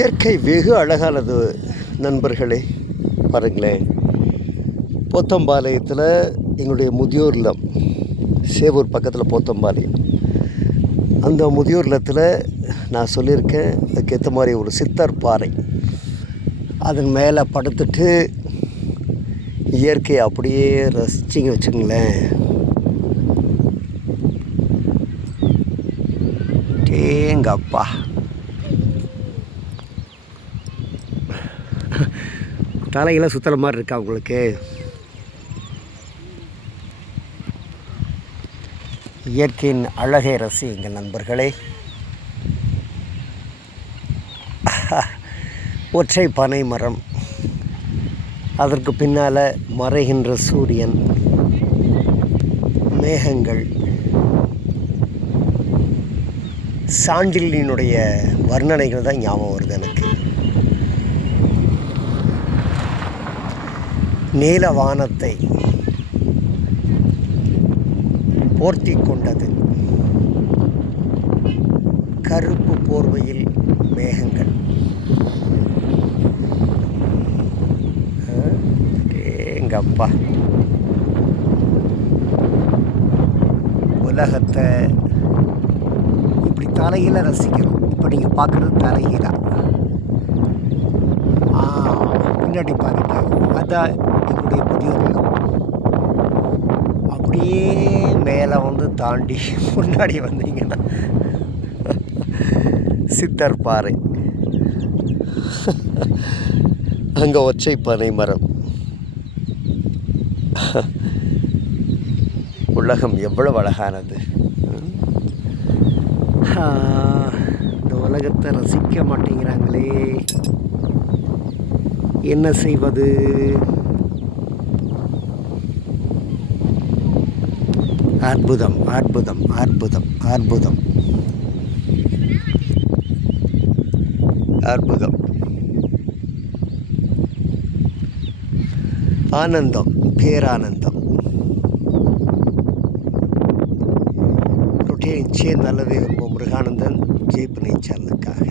இயற்கை வெகு அழகானது நண்பர்களே. பாருங்களேன், போத்தம்பாளையத்தில் எங்களுடைய முதியோர் இல்லம், சேவூர் பக்கத்தில் போத்தம்பாளையம். அந்த முதியோர் இல்லத்தில் நான் சொல்லியிருக்கேன், அதுக்கேற்ற மாதிரி ஒரு சித்தர் பாறை, அதன் மேலே படுத்துட்டு இயற்கையை அப்படியே ரசிச்சிங்க வச்சுங்களேன். டேங்கப்பா, தலையெல்லாம் சுற்றுற மாதிரி இருக்கா உங்களுக்கு? இயற்கையின் அழகை ரசியுங்கள் நண்பர்களே. ஒற்றை பனை மரம், அதற்கு பின்னால் மறைகின்ற சூரியன், மேகங்கள், சாண்டிலினுடைய வர்ணனைகள் தான் ஞாபகம் வருது எனக்கு. நீல வானத்தை போர்த்தி கொண்டது, கருப்பு போர்வையில் மேகங்கள். எங்கப்பா, உலகத்தை இப்படி தலையில் ரசிக்கணும். இப்போ நீங்கள் பார்க்குறது தலைகீழா, பின்னாடி பாருங்க, அதான் எங்களுடைய முதியோர் இல்லம். அப்படியே மேலே வந்து தாண்டி முன்னாடி வந்தீங்கன்னா சித்தர் பாறை, அங்கே ஒற்றை பனை மரம். உலகம் எவ்வளவு அழகானது! இந்த உலகத்தை ரசிக்க மாட்டேங்கிறாங்களே, என்ன செய்வது? அற்புதம், அற்புதம், அற்புதம், அற்புதம், அற்புதம், ஆனந்தம், பேரானந்தம். நிச்சயம் நல்லதே விரும்பும் முருகானந்தன், ஜெய்ப்பு நீச்சலுக்காக.